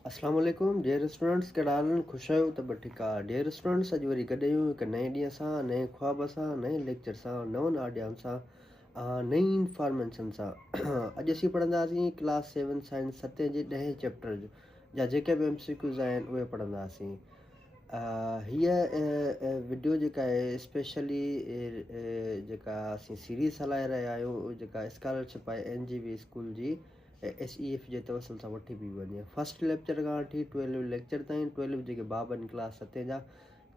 अस्सलाम वालेकुम dear students, कहिड़ा हाल आहिनि? ख़ुशि आहियो त बि ठीकु आहे। डियर स्टूडेंट्स, अॼु वरी गॾु आहियूं हिकु नए ॾींहं सां, नए ख्वाब सां, नए लेक्चर सां, नवनि आडियाउनि सां, नई इंफॉर्मेशन सां। अॼु असीं पढ़ंदासीं क्लास 7 साइंस 7 जे 10 चैप्टर जा जेके बि MCQs आहिनि उहे पढ़ंदासीं। हीअ वीडियो जेका आहे स्पेशली जेका असीं सीरीज़ हलाए रहिया आहियूं, जेका स्कॉलरशिप आहे NGV स्कूल जी SEF जे तवसल सां वठी पई वञे। फस्ट लेक्चर खां वठी 12 लेक्चर ताईं, 12 जेके बाब आहिनि क्लास 7 जा,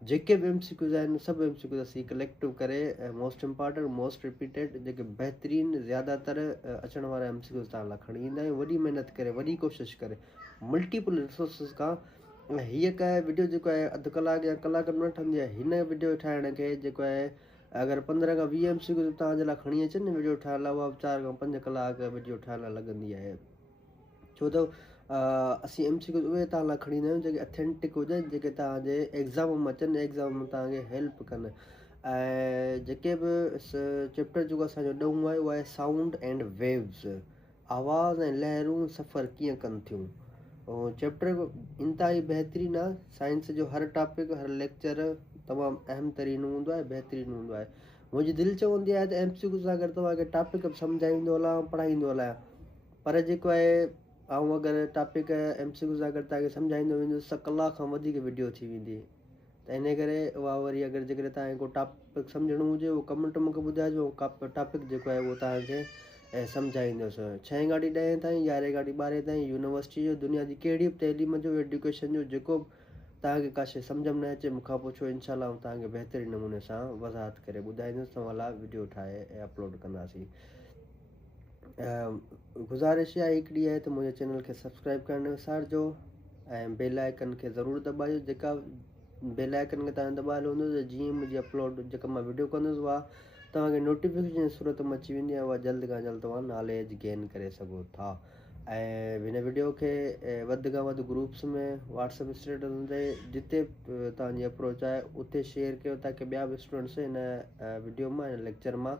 जेके बि MCQs आहिनि सभु MCQs असीं कलेक्टिव करे मोस्ट इम्पॉर्टेंट, मोस्ट रिपीटेड, जेके बहितरीनु ज़्यादातर अचण वारा MCQs तव्हां लाइ खणी ईंदा आहियूं, वॾी महिनत करे, वॾी कोशिशि करे, मल्टीपल रिसोर्सिस खां। हीअ का वीडियो जेको आहे अधु कलाक या कलाक में न ठहंदी आहे। हिन वीडियो ठाहिण खे जेको आहे अगर 15 खां 20 MCQ तव्हांजे लाइ खणी अचनि वीडियो ठाहिण लाइ, उहा 4 खां 5 कलाक वीडियो ठाहिण लाइ लॻंदी आहे। छो त असीं MCQ उहे तव्हां लाइ खणी ईंदा आहियूं जेके अथेंटिक हुजनि, जेके तव्हांजे एग्ज़ाम में अचनि, एग्ज़ाम में तव्हांखे हेल्प कनि। ऐं जेके बि चैप्टर जेको असांजो ॾहों आहे उहो आहे साउंड एंड वेव्स, आवाज़ ऐं लहरूं सफ़र कीअं कनि थियूं। चैप्टर इंतिहाई बहितरीनु आहे। साइंस जो हर टॉपिक, हर लेक्चर तमामु अहम तरीन हूंदो आहे, बहितरीनु हूंदो आहे। मुंहिंजी दिलि चवंदी आहे त MCQ सां अगरि तव्हांखे टॉपिक बि सम्झाईंदो हलां, पढ़ाईंदो हलां, पर जेको आहे ऐं अगरि टॉपिक MCQ सां अगरि तव्हांखे सम्झाईंदो वेंदो त कलाक खां वधीक वीडियो थी वेंदी। त इन करे उहा वरी अगरि जेकॾहिं तव्हांखे को टॉपिक सम्झणो हुजे उहो कमेंट मूंखे ॿुधाइजो, टॉपिक जेको आहे उहो तव्हांखे सम्झाईंदुसि। 6 खां 10 ताईं, 11 खां 12 ताईं यूनिवर्सिटी जो, दुनिया जी कहिड़ी बि तइलीम जो, एजुकेशन जो जेको बि तव्हांखे का शइ सम्झ में न अचे, मूंखां पुछो, इनशाला आऊं तव्हांखे बहितरीनु नमूने सां वज़ाहत करे ॿुधाईंदुसि, तव्हां लाइ वीडियो ठाहे ऐं अपलोड कंदासीं। गुज़ारिश आहे हिकिड़ी आहे त मुंहिंजे चैनल खे सब्सक्राइब करणु न विसारिजो ऐं बेल आइकन खे ज़रूरु दॿाइजो। जेका बेल आइकन खे तव्हां दॿाइल हूंदो त जीअं मुंहिंजी अपलोड जेका मां वीडियो कंदुसि उहा तव्हांखे नोटिफिकेशन जी सूरत में अची वेंदी आहे, उहा जल्द खां जल्द तव्हां नॉलेज गेन करे सघो था। ऐं हिन वीडियो खे वधि खां वधि ग्रुप्स में, व्हाट्सएप स्टेटस ते, जिते तव्हांजी अप्रोच आहे उते शेयर कयो, ताकी ॿिया बि स्टूडेंट्स हिन वीडियो मां, हिन लेक्चर मां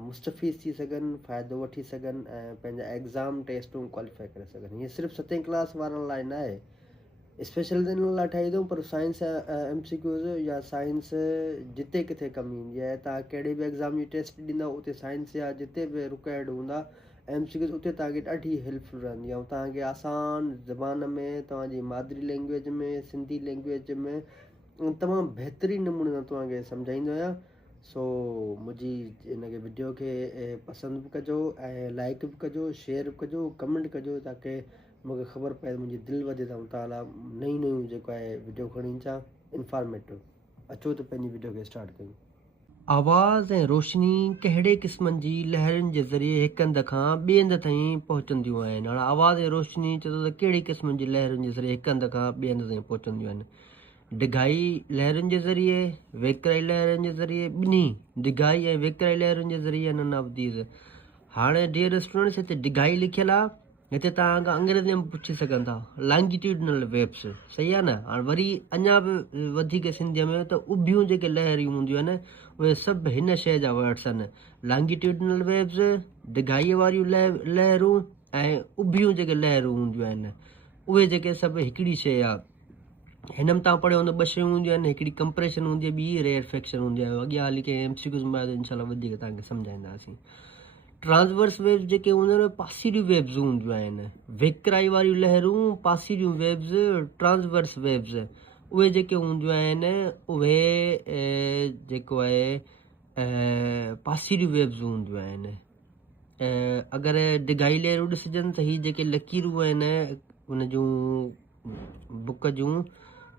मुस्तफ़ीज़ थी सघनि, फ़ाइदो वठी सघनि ऐं पंहिंजा एग्ज़ाम टेस्टूं क्वालीफाई करे सघनि। हीअ सिर्फ़ु 7वीं क्लास वारनि लाइ न आहे, स्पेशल हिन लाइ ठाही अथऊं, पर साइंस MCQs या साइंस जिते किथे कमु ईंदी आहे। तव्हां कहिड़े बि एग्ज़ाम जी टेस्ट ॾींदा उते साइंस जा जिते बि रिक्वायर्ड हूंदा MCQs, उते तव्हांखे ॾाढी हेल्पफुल रहंदी ऐं तव्हांखे आसान ज़बान में, तव्हांजी मादरी लैंग्वेज में, सिंधी लैंग्वेज में तमामु बहितरीनु नमूने सां तव्हांखे सम्झाईंदो आहियां। सो मुंहिंजी हिनखे वीडियो खे पसंदि बि कजो ऐं लाइक बि कजो, शेयर बि कजो, कमेंट कजो, ताकी मूंखे ख़बर पए, मुंहिंजी दिलि वधे त तव्हां लाइ नयूं नयूं जेको आहे वीडियो खणी अचां इंफॉर्मेटिव। अचो त पंहिंजी वीडियो खे स्टार्ट कयूं। आवाज़ ऐं रोशनी कहिड़े क़िस्मनि जी लहरुनि जे ज़रिए हिकु हंधि खां ॿिए हंधि ताईं पहुचंदियूं आहिनि। हाणे आवाज़ ऐं रोशनी चए थो त कहिड़ी क़िस्मनि जी लहरुनि जे ज़रिए हिकु हंधि खां ॿिए हंधि ताईं पहुचंदियूं आहिनि। डिघाई लहरुनि जे ज़रिए, वेकिराई लहरुनि जे ज़रिए, ॿिन्ही डिघाई ऐं वेकिराई लहरुनि जे ज़रिए ननावदीज़। हाणे डियर स्टूडेंट्स, हिते डिघाई लिखियल आहे, हिते तव्हां खां अंग्रेज़ी में पुछी सघनि था लॉन्गिट्यूडनल वेव्स, सही आहे न। हाणे वरी अञा बि वधीक सिंधीअ में त उभियूं जेके लहरियूं हूंदियूं आहिनि उहे सभु हिन शइ जा वर्ड्स आहिनि, लॉन्गिट्यूडनल वेव्स, डिघाईअ वारियूं लहरूं ऐं उभियूं जेके लहरूं हूंदियूं आहिनि, उहे जेके सभु हिकिड़ी शइ आहे। हिन में तव्हां पढ़ियो हूंदो 2 शयूं हूंदियूं आहिनि, हिकिड़ी कंप्रेशन हूंदी आहे, ॿी रेयरफेक्शन हूंदी आहे। अॻियां हली करे MCQs में इनशाला वधीक तव्हांखे सम्झाईंदासीं। ट्रांसवर्स वेव्स जेके हूंदियूं आहिनि पासीरियूं वेव्स हूंदियूं आहिनि, वेकिराई वारियूं लहरूं पासीरियूं वेव्स, ट्रांसवर्स वेव्स उहे जेके हूंदियूं आहिनि उहे जेको आहे पासीरियूं वेव्स हूंदियूं आहिनि। अगरि डिघाई लहरूं ॾिसजनि त हीअ जेके लकीरूं आहिनि उन जूं बुक जूं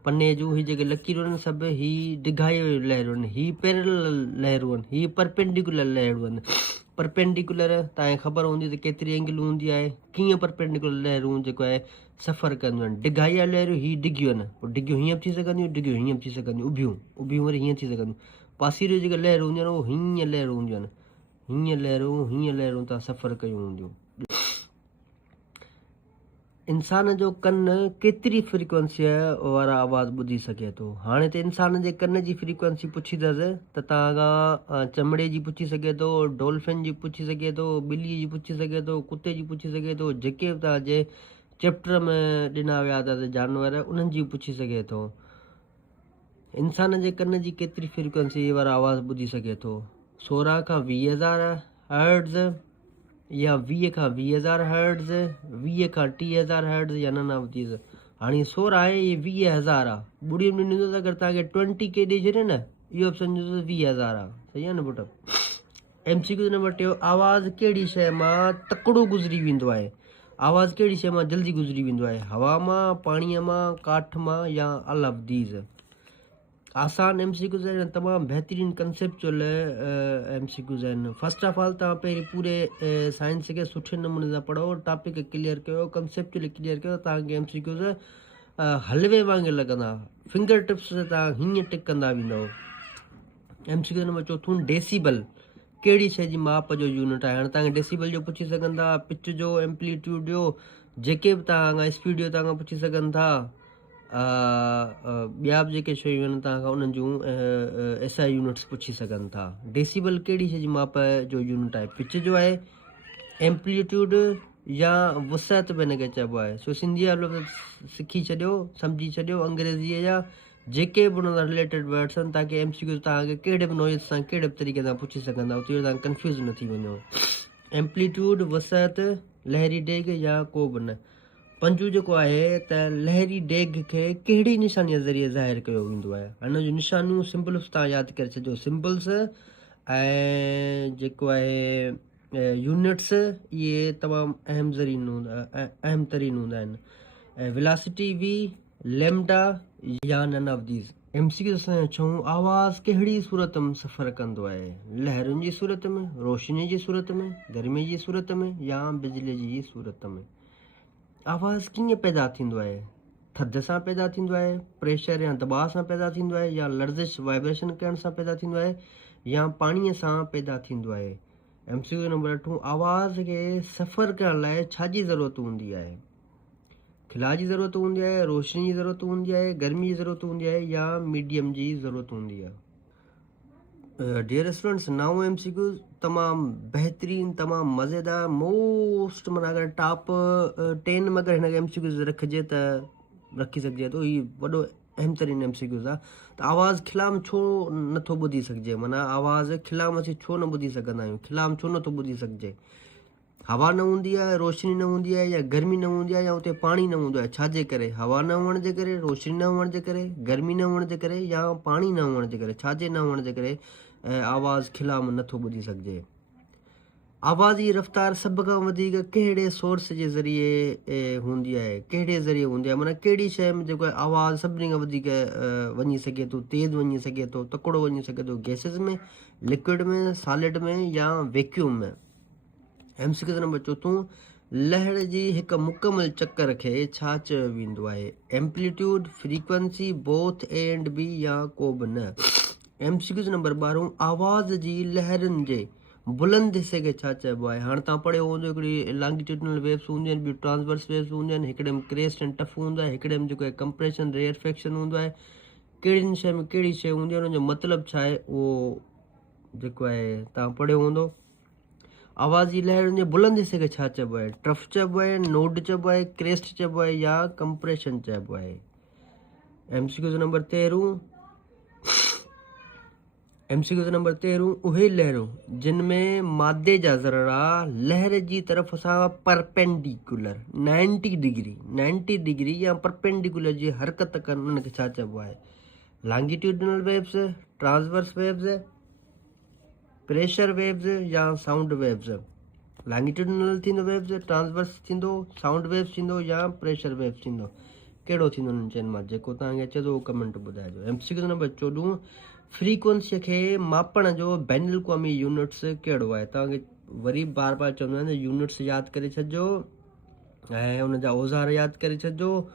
पने जूं, हीअ जेके लकीरूं आहिनि सभु हीअ डिघाई लहरूं आहिनि, हीअ पैरेलल लहरूं आहिनि, हीअ परपेंडिकुलर लहरूं आहिनि। परपेंडिकुलर तव्हांखे ख़बर हूंदी त केतिरी एंगल हूंदी आहे, कीअं परपेंडिकुलर लहरूं जेको आहे सफ़र कंदियूं आहिनि। डिघाई वारियूं लहरूं हीअ डिघियूं आहिनि, पोइ डिघियूं हीअं बि थी सघंदियूं, डिघियूं हीअं बि थी सघंदियूं, उभियूं वरी हीअं थी सघंदियूं। पासीरियूं जेके लहरूं हूंदियूं आहिनि उहे हीअं लहरूं हूंदियूं आहिनि, हीअं लहरूं तव्हां सफ़र कयूं हूंदियूं। इंसान जो कनु केतिरी फ्रीक्वेंसीअ वारा आवाज़ ॿुधी सघे थो। हाणे त इंसान जे कन जी फ्रीक्वेंसी पुछींदसि त तव्हां खां चमड़े जी पुछी सघे थो, डॉल्फिन जी पुछी सघे थो, ॿिलीअ जी पुछी सघे थो, कुते जी पुछी सघे थो, जेके बि तव्हांजे चैप्टर में ॾिना विया था त जानवर उन्हनि जी पुछी सघे थो। इंसान जे कन जी केतिरी फ्रीक्वेंसी वारा आवाज़ ॿुधी सघे थो? 16 खां 20,000 हर्ट्ज़ या 20 खां 20,000 हर्ट्ज़, 20 खां 30,000 हर्ट्ज़ या ननावतीज़। हाणे 16 आहे, इहे 20,000 आहे। ॿुड़ी में ॾींदो त अगरि तव्हांखे 20 के ॾेई छॾे न, इहो बि सम्झो त 20,000 आहे। सही आहे न पुटु? MCQ नंबर 2, आवाज़ कहिड़ी शइ मां तकिड़ो गुज़री वेंदो आहे? आवाज़ कहिड़ी शइ मां जल्दी गुज़री वेंदो आहे? हवा मां, पाणीअ मां, काठ मां या अल अवधीज़? आसान MCQs आहिनि, तमामु बहितरीनु कंसेप्चुअल MCQs आहिनि। फस्ट ऑफ ऑल तव्हां पहिरीं पूरे साइंस खे सुठे नमूने सां पढ़ो, टॉपिक क्लियर कयो, कंसेप्चुअली क्लियर कयो, तव्हांखे MCQs हलवे वांगुरु लॻंदा। फिंगर टिप्स ते तव्हां हीअं टिक कंदा वेंदव। MCQ नंबर 4, डेसिबल कहिड़ी शइ जी माप जो यूनिट आहे? हाणे तव्हांखे डेसिबल जो पुछी सघनि था, पिच जो, एम्पलीट्यूड जो, जेके बि तव्हां स्पीड जो तव्हां पुछी सघनि था। ॿिया बि जेके शयूं आहिनि तव्हांखां उन्हनि जूं SI यूनिट्स पुछी सघनि था। डेसिबल कहिड़ी शइ जी माप जो यूनिट आहे? पिच जो आहे, एम्पलीट्यूड या वसत बि हिनखे चइबो आहे। सो सिंधी जा लफ़्ज़ सिखी छॾियो, सम्झी छॾियो, अंग्रेज़ीअ जा जेके बि हुन सां रिलेटेड वर्ड्स आहिनि, ताकी MCQ तव्हांखे कहिड़े बि नॉलेज सां कहिड़े बि तरीक़े सां पुछी सघंदा, उते तव्हां कंफ्यूज़ न थी वञो। एम्पलीट्यूड, वसत, लहरी डेग या को बि न। पंजू जेको आहे त लहरी डेग खे कहिड़ी निशानीअ ज़रिए ज़ाहिर कयो वेंदो आहे? हिन जूं निशानियूं सिंबल्स तव्हां यादि करे छॾियो। सिंबल्स ऐं जेको आहे यूनिट्स, इहे तमामु अहम तरीन हूंदा आहिनि। ऐं वेलासिटी V, लैम्डा या ननावधीज़। MCQ असां चऊं, आवाज़ कहिड़ी सूरत में सफ़र कंदो आहे? लहरुनि जी सूरत में, रोशनी जी सूरत में, गर्मी जी सूरत में या बिजली जी सूरत में? आवाज़ कीअं पैदा थींदो आहे? थधि सां पैदा थींदो आहे, प्रेशर या दबाव सां पैदा थींदो आहे, या लर्ज़िश वाइब्रेशन करण सां पैदा थींदो आहे, या पाणीअ सां पैदा थींदो आहे? MCQ नंबर 8, आवाज़ खे सफ़र करण लाइ छा जी ज़रूरत हूंदी आहे? खिला जी ज़रूरत हूंदी आहे, रोशनी जी ज़रूरत हूंदी आहे, गर्मी जी ज़रूरत हूंदी आहे, या मीडियम जी ज़रूरत हूंदी आहे? डियर स्टूडेंट्स, नओं MCQ तमामु बहितरीनु, तमामु मज़ेदार, मोस्ट माना अगरि टॉप 10 में अगरि हिनखे MCQ रखिजे त रखी सघिजे थो। हीउ वॾो अहम तरीन MCQ आहे। त आवाज़ खिलाम छो नथो ॿुधी सघिजे? माना आवाज़ खिलाम असीं छो न ॿुधी सघंदा आहियूं? खिलाम छो नथो ॿुधी सघिजे? हवा न हूंदी आहे, रोशनी न हूंदी आहे, या गर्मी न हूंदी आहे, या उते पाणी न हूंदो आहे? छाजे करे? हवा न हुअण जे करे, रोशनी न हुअण जे करे, गर्मी न हुअण जे करे, या पाणी न हुअण जे करे? छाजे न हुअण जे करे आवाज़ खिलाम नथो ॿुधी सघिजे? आवाज़ जी रफ़्तार सभ खां वधीक कहिड़े सोर्स जे ज़रिए हूंदी आहे? कहिड़े ज़रिए हूंदी आहे? माना कहिड़ी शइ में जेको आहे आवाज़ सभिनी खां वधीक वञी सघे थो, तेज़ वञी सघे थो, तकिड़ो वञी सघे थो? गैसिस में, लिक्विड में, सॉलिड में या वैक्यूम में? MCQ नंबर 4, लहर जी हिकु मुकमल चकर खे छा चयो वेंदो आहे? Amplitude, frequency, both A and B या को बि न? MCQ नंबर 12, आवाज़ जी लहरुनि जे बुलंद हिसे खे छा चइबो आहे? हाणे तव्हां पढ़ियो हूंदो, हिकिड़ी लॉन्गिट्यूडनल वेव्स हूंदियूं आहिनि, ॿियूं ट्रांसवर्स वेव्स हूंदियूं आहिनि, हिकिड़े में क्रेस्ट एंड टफ हूंदो आहे, हिकिड़े में जेको आहे कंप्रेशन रेयरफेक्शन हूंदो आहे। कहिड़ियुनि शइ में कहिड़ी शइ हूंदी आहे, हुनजो मतिलबु छा आहे, उहो जेको आहे तव्हां पढ़ियो हूंदो। आवाज़ जी लहरुनि जे बुलंद हिसे खे छा चइबो आहे? ट्रफ चइबो आहे, नोड चइबो आहे, क्रेस्ट चइबो आहे, या कंप्रेशन चइबो आहे? MCQ नंबर 13, उहे लहरूं जिन में मादे जा ज़रा लहर जी तरफ़ सां परपेंडिकुलर 90 डिग्री या परपेंडिकुलर जी हरकत कनि, उनखे छा चइबो आहे? Longitudinal waves, transverse waves, pressure waves या साउंड वेव्स? लॉन्गिट्यूडनल थींदो वेव्स, ट्रांसवर्स थींदो, साउंड वेव्स थींदो, या प्रेशर वेव्स थींदो? कहिड़ो थींदो उन्हनि चइनि मां? जेको तव्हांखे अचे थो उहो कमेंट ॿुधाइजो। MCQ नंबर 14, फ्रीक्वेंसीअ खे मापण जो बैन अल-अक़वामी यूनिट्स कहिड़ो आहे? तव्हांखे वरी बार बार चवंदा आहिनि यूनिट्स यादि करे छॾिजो ऐं उनजा औज़ार यादि करे छॾिजो।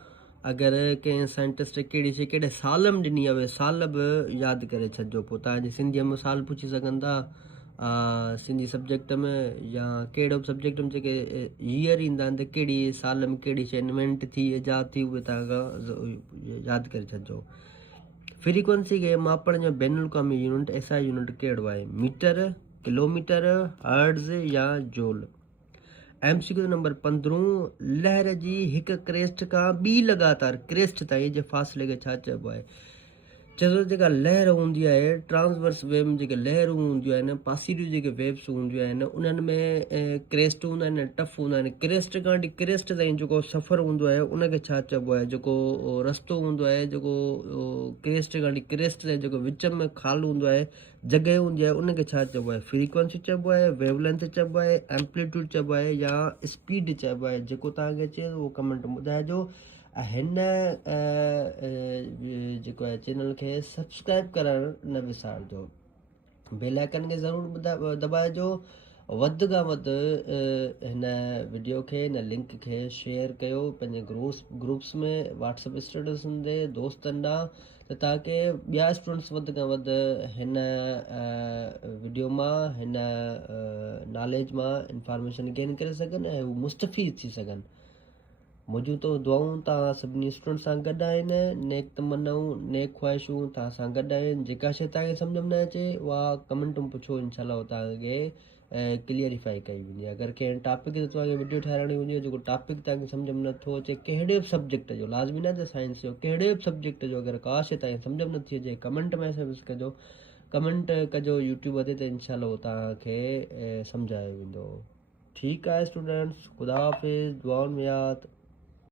अगरि कंहिं साइंटिस्ट कहिड़ी शइ कहिड़े साल में ॾिनी आहे, उहे साल बि यादि करे छॾिजो। पोइ तव्हांजे सिंधीअ में साल पुछी सघनि था, सिंधी सब्जेक्ट में या कहिड़ो बि सब्जेक्ट में जेके ईयर ईंदा आहिनि, त कहिड़ी साल में कहिड़ी शइ इन्वेंट थी, ईजाद थी, उहे तव्हांखां यादि करे छॾिजो। फ्रीक्वेंसी खे मापण जो बैन अल-अक़वामी यूनिट, SI यूनिट कहिड़ो आहे? मीटर, किलोमीटर, हर्ट्ज़ या जूल? MCQ नंबर 15 लहर जी हिक क्रेस्ट खां ॿी लगातार क्रेस्ट ताईं जे फ़ासिले खे छा चइबो आहे? चए थो जेका लहर हूंदी आहे ट्रांसवर्स वेव में जेके लहरूं हूंदियूं आहिनि पासीरियूं जेके वेव्स हूंदियूं आहिनि उन्हनि में क्रेस्ट हूंदा आहिनि टफ हूंदा आहिनि क्रेस्ट खां वठी क्रेस्ट ताईं जेको सफ़र हूंदो आहे उनखे छा चइबो आहे? जेको रस्तो हूंदो आहे जेको क्रेस्ट खां वठी क्रेस्ट ताईं जेको विच में खाल हूंदो आहे जॻह हूंदी आहे उनखे छा चइबो आहे? फ्रीक्वेंसी चइबो आहे, वेवलेंथ चइबो आहे, एम्पलीट्यूड चइबो आहे या स्पीड चइबो आहे? जेको तव्हांखे अचे उहो कमेंट में ॿुधाइजो। हिन जेको आहे चैनल खे सब्सक्राइब करणु न विसारजो, बेल आइकन खे ज़रूरु दॿाइजो, वधि खां वधि हिन वीडियो खे हिन लिंक खे शेयर कयो पंहिंजे ग्रुप्स में, व्हाट्सअप स्टेटसनि ते दोस्तनि ॾांहुं, त ताकी ॿिया स्टूडेंट्स वधि खां वधि हिन वीडियो मां हिन नॉलेज मां इंफॉर्मेशन गेन करे सघनि ऐं हू मुस्तफ़ीद थी सघनि। मुंहिंजूं तो दुआऊं तव्हां सभिनी स्टूडेंट सां गॾु आहिनि, नेक तमन्नाऊं नेक ख़्वाहिशूं तव्हां सां गॾु आहिनि। जेका शइ तव्हांखे सम्झ में न अचे उहा कमेंट में पुछो, इनशाला तव्हांखे क्लियरिफाई कई वेंदी। अगरि कंहिं टॉपिक ते तव्हांखे वीडियो ठाहिराइणी हुजे जेको टॉपिक तव्हांखे सम्झ में नथो अचे, कहिड़े बि सब्जेक्ट जो, लाज़मी न त साइंस जो, कहिड़े बि सब्जेक्ट जो अगरि का शइ तव्हांखे सम्झ में नथी अचे कमेंट मैसेज कजो, कमेंट कजो यूट्यूब ते, त इनशाला तव्हांखे सम्झायो वेंदो। ठीकु आहे स्टूडेंट्स, ख़ुदा हाफ़िज़, दुआउनि में यादि।